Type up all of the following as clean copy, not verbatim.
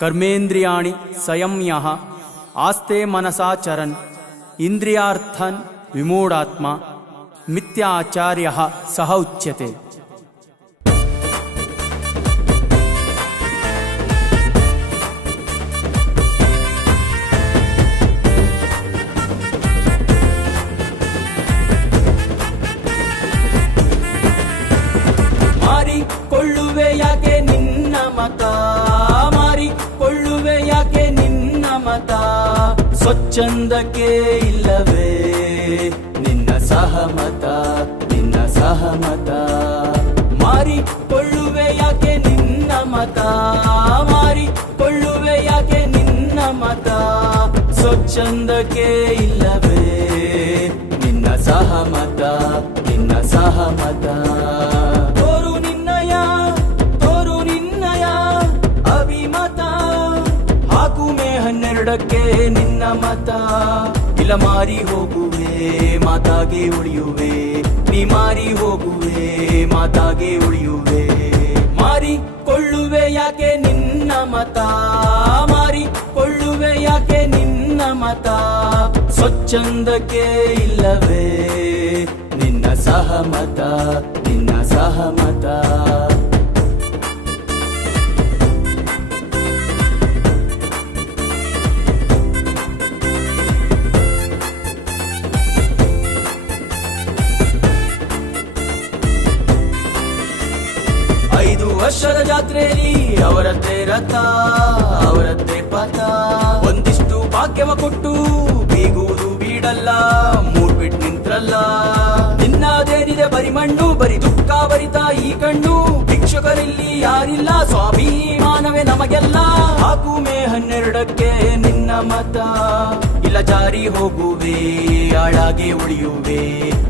कर्मेन्द्रियाणि संयम्य आस्ते मनसा चरन् इंद्रियार्थन् विमूढात्मा मिथ्याचार्यः सह उच्यते। ಮಾರಿಕೊಳ್ಳುವೆ ಯಾಕೆ ನಿನ್ನ ಮತ, ಮಾರಿಕೊಳ್ಳುವೆ ಯಾಕೆ ನಿನ್ನ ಮತ, ಸ್ವಚ್ಛಂದಕ್ಕೆ ಇಲ್ಲವೇ ನಿನ್ನ ಸಹಮತ, ನಿನ್ನ ಸಹಮತ. ಮಾರಿಕೊಳ್ಳುವೆ ಯಾಕೆ ನಿನ್ನ ಮತ, ಮಾರಿಕೊಳ್ಳುವೆ ಯಾಕೆ ನಿನ್ನ ಮತ, ಸ್ವಚ್ಛಂದಕ್ಕೆ ಇಲ್ಲವೇ ನಿನ್ನ ಸಹಮತ, ನಿನ್ನ ಸಹಮತ. ಹನ್ನೆರಡಕ್ಕೆ ನಿನ್ನ ಮತ, ಇಲ್ಲ ಮಾರಿ ಹೋಗುವೆ ಮಾತಾಗೆ ಉಳಿಯುವೆ, ನೀ ಮಾರಿ ಹೋಗುವೆ ಮಾತಾಗೆ ಉಳಿಯುವೆ. ಮಾರಿಕೊಳ್ಳುವೆ ಯಾಕೆ ನಿನ್ನ ಮತ, ಮಾರಿಕೊಳ್ಳುವೆ ಯಾಕೆ ನಿನ್ನ ಮತ, ಸ್ವಚ್ಛಂದಕ್ಕೆ ಇಲ್ಲವೇ ನಿನ್ನ ಸಹಮತ, ನಿನ್ನ ಸಹಮತ. 5 ವರ್ಷದ ಜಾತ್ರೆಯಲ್ಲಿ ಅವರದ್ದೇ ರಥ, ಅವರದ್ದೇ ಪಥ, ಒಂದಿಷ್ಟು ಭಾಗ್ಯವ ಕೊಟ್ಟು ಬೀಗುವುದು ಬೀಡಲ್ಲ, ಮೂಡ್ಬಿಟ್ ನಿಂತ್ರಲ್ಲ. ನಿನ್ನದೇನಿದೆ ಬರಿ ಮಣ್ಣು, ಬರಿ ದುಃಖ ಬರಿತ ಈ ಕಣ್ಣು, ಭಿಕ್ಷುಕರಲ್ಲಿ ಯಾರಿಲ್ಲ, ಸ್ವಾಭಿಮಾನವೇ ನಮಗೆಲ್ಲ. ಹಾಕು ಮೇ 12ಕ್ಕೆ ನಿನ್ನ ಮತ, ಇಲ್ಲ ಜಾರಿ ಹೋಗುವೆ ಆಳಾಗೆ ಉಳಿಯುವೆ,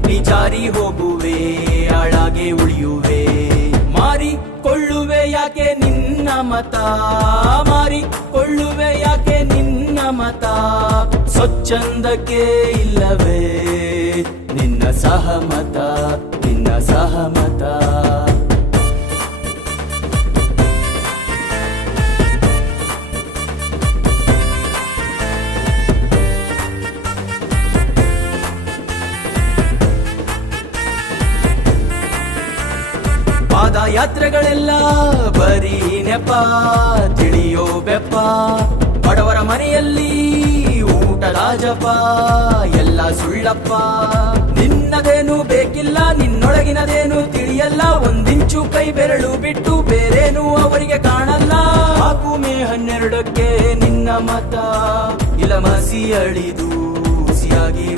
ನೀ ಜಾರಿ ಹೋಗುವೆ ಆಳಾಗೆ ಉಳಿಯುವೆ. ಮಾರಿಕೊಳ್ಳುವೆ ಯಾಕೆ ನಿನ್ನ ಮತ, ಮಾರಿಕೊಳ್ಳುವೆ ಯಾಕೆ ನಿನ್ನ ಮತ, ಸ್ವಚ್ಛಂದಕ್ಕೆ ಇಲ್ಲವೇ ನಿನ್ನ ಸಹಮತ, ನಿನ್ನ ಸಹಮತ. ಪಾದಯಾತ್ರೆಗಳೆಲ್ಲ ಬರೀ ನೆಪ, ತಿಳಿಯೋ ಬೆಪ್ಪ, ಬಡವರ ಮನೆಯಲ್ಲಿ ಊಟದ ಜಪ, ಎಲ್ಲ ಸುಳ್ಳಪ್ಪ. ನಿನ್ನದೇನು ಬೇಕಿಲ್ಲ, ನಿನ್ನೊಳಗಿನದೇನು ತಿಳಿಯಲ್ಲ, ಒಂದಿಂಚು ಕೈ ಬೆರಳು ಬಿಟ್ಟು ಬೇರೇನು ಅವರಿಗೆ ಕಾಣಲ್ಲ. ಹಾಕು ಮೇ 12ಕ್ಕೆ ನಿನ್ನ ಮತ, ಇಲ್ಲ ಮಸಿ ಅಳಿದು ಹುಸಿಯಾಗಿ